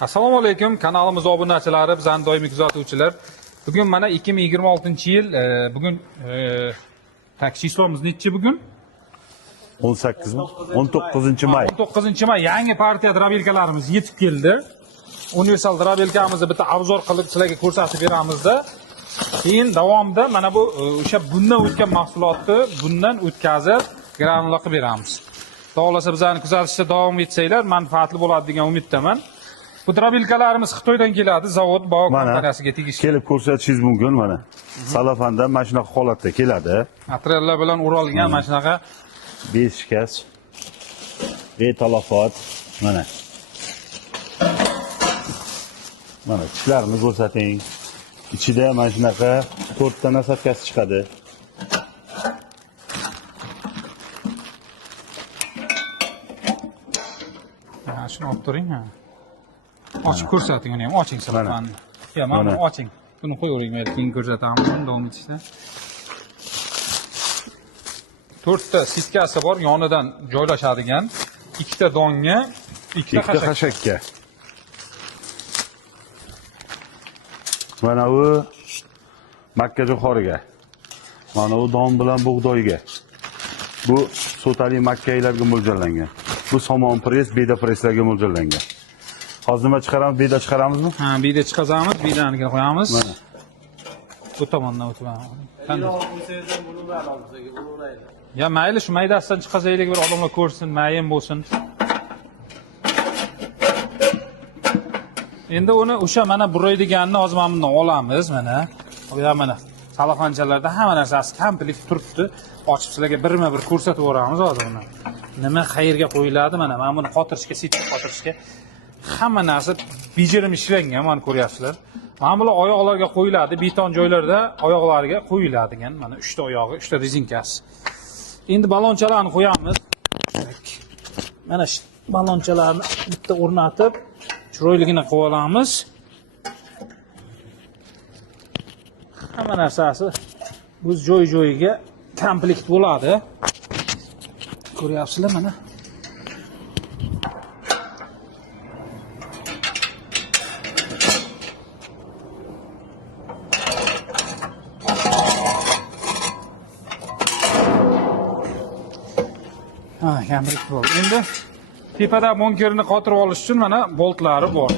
Assalomu alaykum, kanalimiz obunachilari, bizning doimiy kuzatuvchilar. Bugun mana 2026-yil, bugun taksi islomiz nechi bugun? 18 mi? 19-may. 19-may yangi partiya drabilkalarimiz yetib keldi. Universal drabilkamizni bitta obzor qilib sizlarga ko'rsatib beramizda. Keyin davomida mana bu o'sha bundan o'tgan mahsulotni bundan o'tkazib granula qilib beramiz. Xohlasa bizlarni kuzatishda davom etsanglar, manfaatli bo'ladi degan umiddaman. Bu drabilkalarimiz Xitoydan keladi, zavod Bao kompaniyasiga tegishli. Kelib ko'rsatishingiz mumkin mana. Salafandan mana shunaqa holatda keladi. Materiallar bilan o'ralgan mana shunaqa Beshikaz. Betalafot mana. Mana tishlarni ko'rsating. Ichida mana shunaqa 4 ta nasatkasi chiqadi. Mana shuni olib turing ha. Ochib ko'rsating uni ham, oching salafanni. Ya, mana oching. Buni qo'yavering, mayli, keyin ko'rsatamiz, davom etishda. 4 ta sitkasi bor, yonidan joylashadigan, 2 ta donga, 2 ta xashakka. Mana bu makkajo'xoriga. Mana bu don bilan bug'doyga. Bu sotali makkaylarga mo'ljallangan. Bu somon press, beda presslarga mo'ljallangan. Hozir nima chiqaramiz? Beda chiqaramizmi? Ha, beda chiqazamiz, bedani qo'yamiz. Mana. Bu tomondan o'tib. Ya mayli, shu maydasidan chiqazaylik, bir odamlar ko'rsin, mayin bo'lsin. Endi uni o'sha mana buraydiganni hozir mana bundan olamiz, mana. Bu mana salafanchalarda hamma narsasi komplekt turibdi. Ochib sizlarga birma-bir ko'rsatib o'ramiz hozir uni. Nima qayerga qo'yiladi, mana buni qotirishga, sitni qotirishga hamma narsa bejirim ishlangan, mana ko'ryapsizlar. Mana bular oyoqlarga qo'yiladi, beton joylarda oyoqlariga qo'yiladigan, mana 3 ta oyog'i, 3 ta rezinkasi. Endi balonchalarni qo'yamiz. Mana shu balonchalarni bitta o'rnatib, chiroyligini qilib olamiz. Hamma narsasi o'z joy-joyiga komplekt bo'ladi. Ko'ryapsizlar mana. Ha, komplekt bo'ldi. Endi tepada monkerni qotirib olish uchun mana boltlari bor.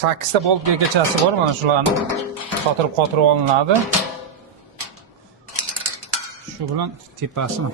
Sakkizta boltgachasi bor, mana shularni qotirib olinadi. Shu bilan tepasi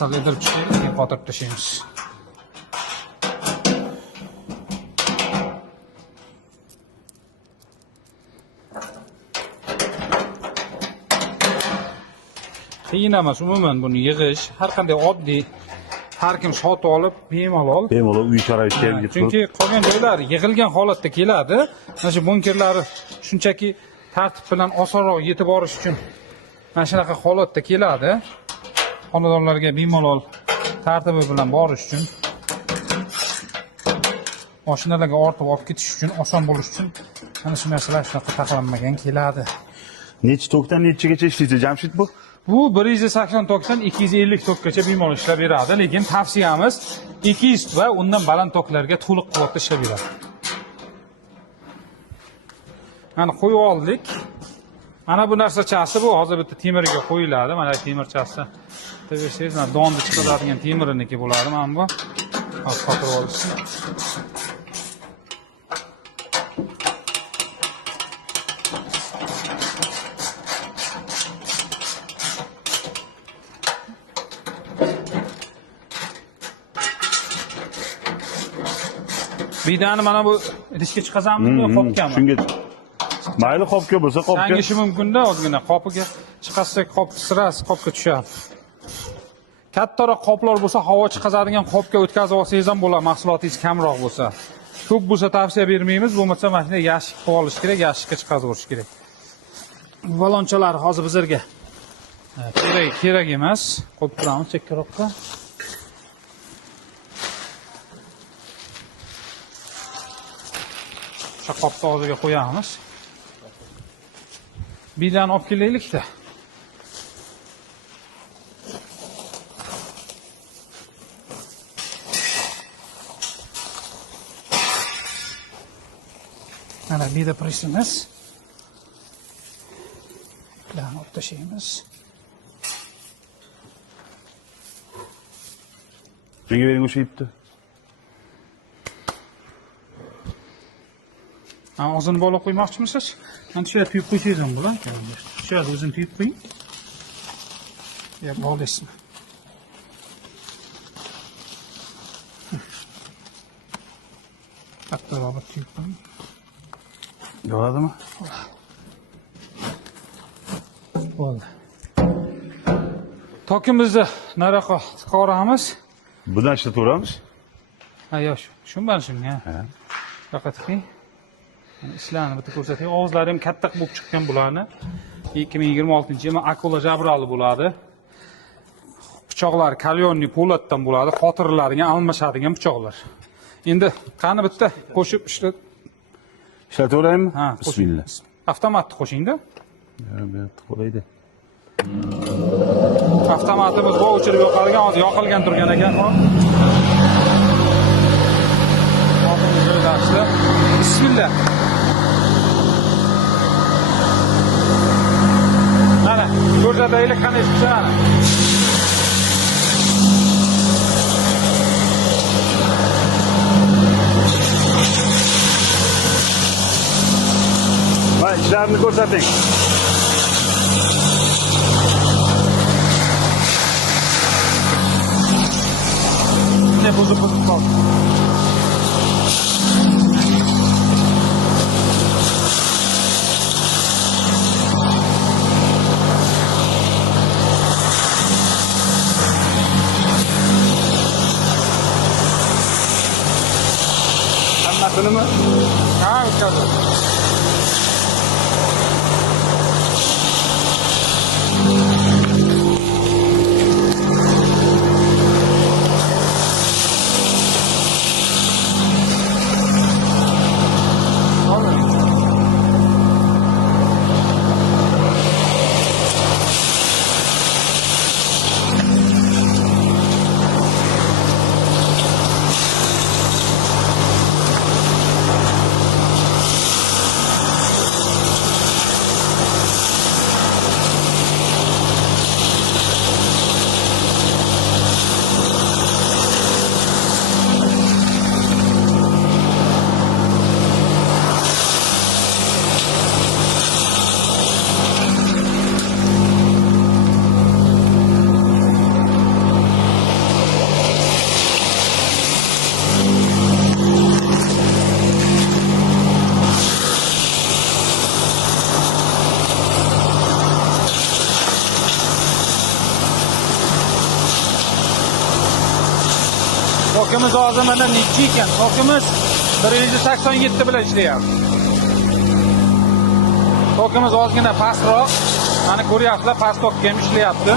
sal edirib chiqamiz, keyin qotirib tashlaymiz. Qiyin emas, umuman buni yig'ish, har qanday oddiy har kim sotib olib bemalol uy sharoitida yetib. Chunki qolgan joylar yig'ilgan holatda keladi. Mana shu bunkerlari shunchaki tartib bilan osonroq yetib borish uchun mana shunaqa holatda keladi. Xonadonlarga bemalol tartibi bilan borish uchun, mashinalarga ortib olib ketish uchun, oson bo'lish uchun mana shu narsalar shunaqa taxlanmagan keladi. Necha tokdan nechigacha ishlaysiz, Jamshid bu? Bu 180 tokdan 250 tokkacha bemalol ishlab beradi, lekin tavsiyamiz 200 va undan baland toklarga to'liq quvvatda ishlab beradi. Mana qo'yib oldik. Mana bu narsachasi bu hozir bitta temirga qo'yiladi. Mana temirchasi. Tabiiysiz, mana donni chiqaradigan temiriniki bo'ladi. Mana bu. Hozir qotirib olish. Bedani mana bu idishga chiqazamizmi, qopgami? Shunga mayli qopga bo'lsa qopga. Yangishi mumkin-da, ozgina qopiga chiqarsak qop sirasi qopga tushadi. Kattaroq qoplar bo'lsa, havo chiqazadigan qopga o'tkazib olsangiz ham bo'ladi, mahsulotingiz kamroq bo'lsa. Ko'p bo'lsa tavsiya bermaymiz, bo'lmasa mana shunday yashik qilib olish kerak, yashikka chiqazib olish kerak. Balonchalar hozir bizlarga Kerak emas. Qo'yib turamiz chekkaroqqa. Qopni og'ziga qo'yamiz. Bidani olib kelaylik-da. Mana bida presimiz. Bilan olib tashlaymiz. Menga bering o'sha ipni. Og'zini bog'lab qo'ymoqchimisiz? Mana shu yerga tuyib qo'ysangiz ham bo'ladi. Shu yerga o'zini tuyib qo'ying. Ya bog'laysizmi? Kattaroq tuyib qo'ying. Bo'ladimi? Bo'ldi. Tokimizni nariyoqqa chiqaramiz. Bundan ishlataveramiz. Ha, yo'q, shu bilan shunga. Ha. Faqat qo'ying. Ishlarni bitta ko'rsating. Og'izlari ham katta bo'lib chiqqan bularni. 2026-yil akula jabrali bo'ladi. Pichoqlar kalyonli po'latdan bo'ladi. Xotirlarga almashadigan pichoqlar. Endi qani bitta qo'shib Ishlataveraymi? Ha, Bismillah. Avtomatni qo'shing-da. Bu yerda qo'laydi. Avtomatimiz bu o'chirib yoqilgan, hozir yoqilgan turgan ekan. Hozir joylashdi. Bismillah. Mana, ko'rsataylik qanday chiqishini. Va ishlarini ko'rsating. Ne buzib qoldi. Hammasini Ha, o'tkazdi. Tokimiz hozir mana necha ekan? Tokimiz 187 bilan ishlayapti. Tokimiz ozgina pastroq. Mana ko'ryapsizlar, past tokka ham ishlayapti.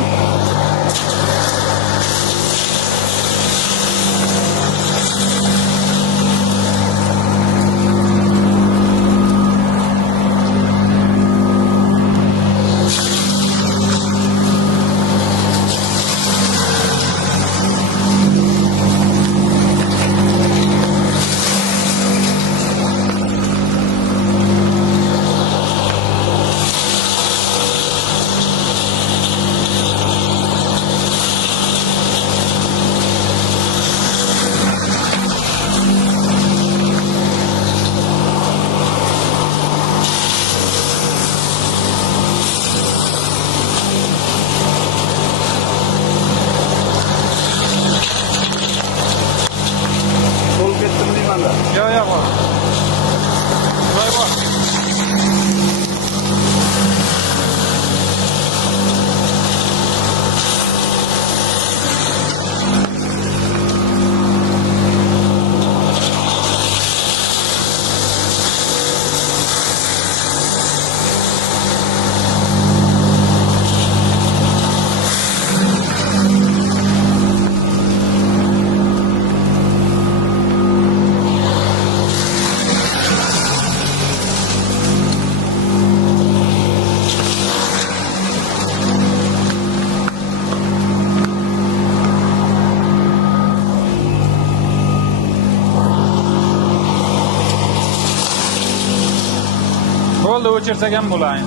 holda o'chirsak ham bo'ladi.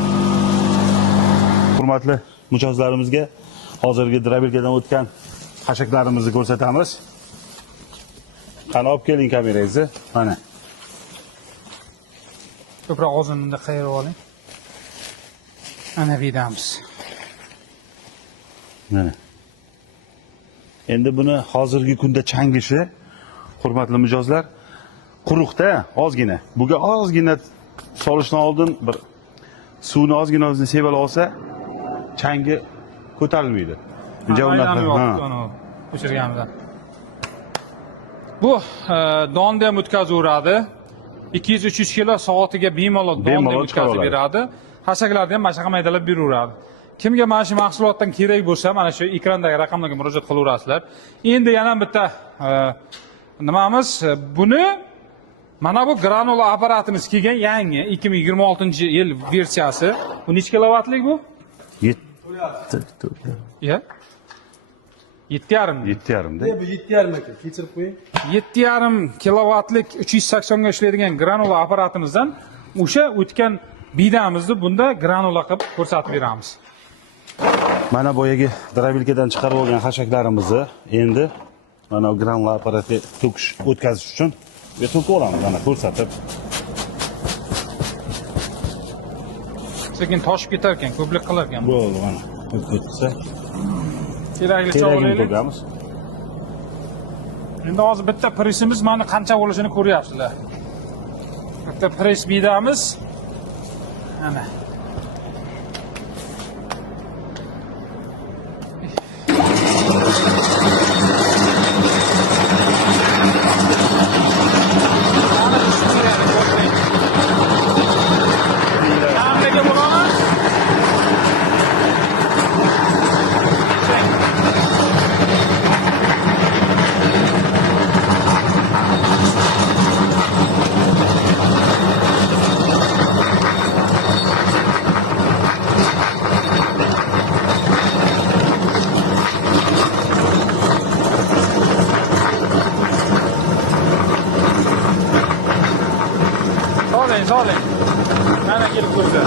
Hurmatli mijozlarimizga hozirgi drabelkadan o'tgan hashaklarimizni ko'rsatamiz. Qani olib keling kamerangizni. Mana. Ko'proq og'zini qayirib oling. Ana vidamiz. Mana. Endi buni hozirgi kunda changishi, hurmatli mijozlar, quruqda ozgina. Buga ozgina solishdan oldin bir suvni ozgina o'zini sevib olsa, changi ko'tarilmaydi. O'chirganimizdan. Bu donni ham o'tkazaveradi. 200-300 kilo soatiga bemalol donni o'tkazib beradi. Hashaklarni ham mashqa maydalab beraveradi. Kimga mana shu mahsulotdan kerak bo'lsa, mana shu ekrandagi raqamlarga murojaat qilaverasizlar. Endi yana bitta nimamiz, buni mana bu granula apparatimiz kelgan yangi 2026-yil versiyasi. Bu necha kilovatlik bu? 7. Ya? 7,5. 7,5 da. Bu 7,5 aka, kechirib qo'ying. 7,5 kilovatlik 380 ga ishlaydigan granula apparatimizdan o'sha o'tgan bidamizni bunda granula qilib ko'rsatib beramiz. Mana boyagi drabelkadan chiqarib olgan hashaklarimizni endi mana granula apparatga to'kish o'tkazish uchun bu to'kib olamiz, mana ko'rsatib. Sekin toshib ketar ekan, ko'plik qilar ekan. Bo'ldi, mana o'tkazsa. Keraklicha olaylik. Endi hozir bitta presimiz mana qancha bo'lishini ko'ryapsizlar. Bitta pres bidamiz. Mana. Soling. Mana kelib ko'rdi.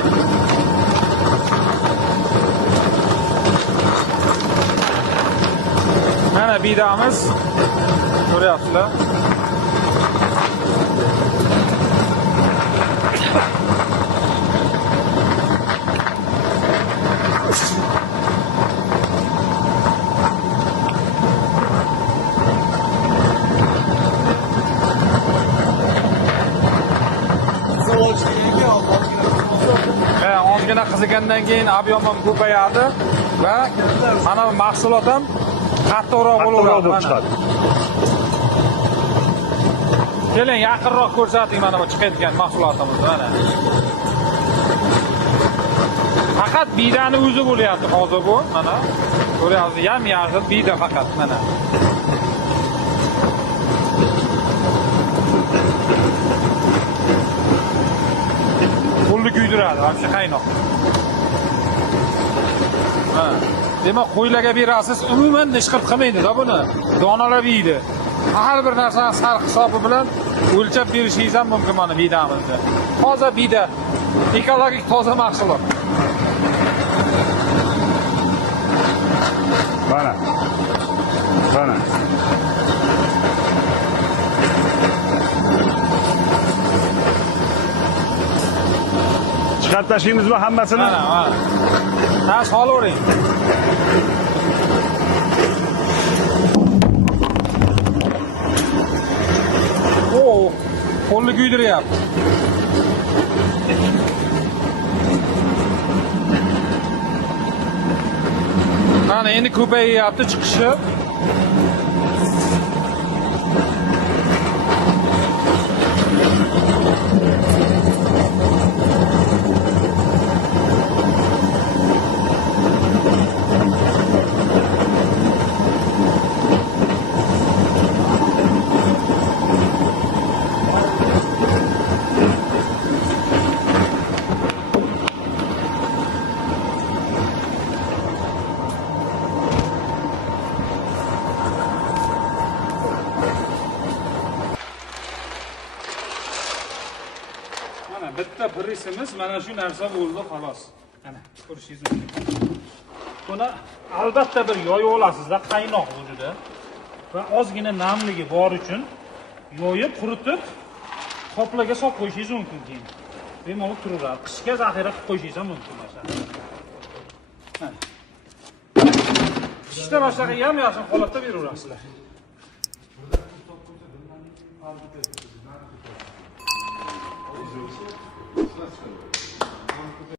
Mana bidamiz. Ko'ryapsizlar. Ozgina qizigandan keyin ob'yom ham ko'payadi va mana bu mahsulot ham qattiqroq bo'laveradi. Keling, yaqinroq ko'rsating mana bu chiqayotgan mahsulotimizni mana. Faqat bidani o'zi bo'lyapti hozir bu. Mana ko'ryapsiz, yam-yashil bida faqat mana. Qo'lni kuydiradi, hamsha qaynoq. Ha. Demak, qo'ylarga berasiz, umuman ishqilib qilmaydi-da buni. Donalab yeydi. Har bir narsani sarf hisobi bilan o'lchab berishingiz ham mumkin mana bidamizni. Toza bida, ekologik toza mahsulot. Mana. Mana. Chiqarib tashlaymizmi hammasini? Mana, mana. Ha, solavering. Qo'lni kuydiryapti. Mana endi ko'payyapti chiqishi. bitta presimiz mana shu narsa bo'ldi xolos. Mana ko'rishingiz mumkin. Buni albatta bir yoyib olasizda, qaynoq bu juda. Va ozgina namligi bor uchun yoyib, quritib, qoplarga solib qo'yishingiz mumkin keyin. Bemalol turaveradi. Qishga zaxira qilib qo'yishingiz ham mumkin masalan. Qishda boshqa ham yaxshi holatda beraverasizlar.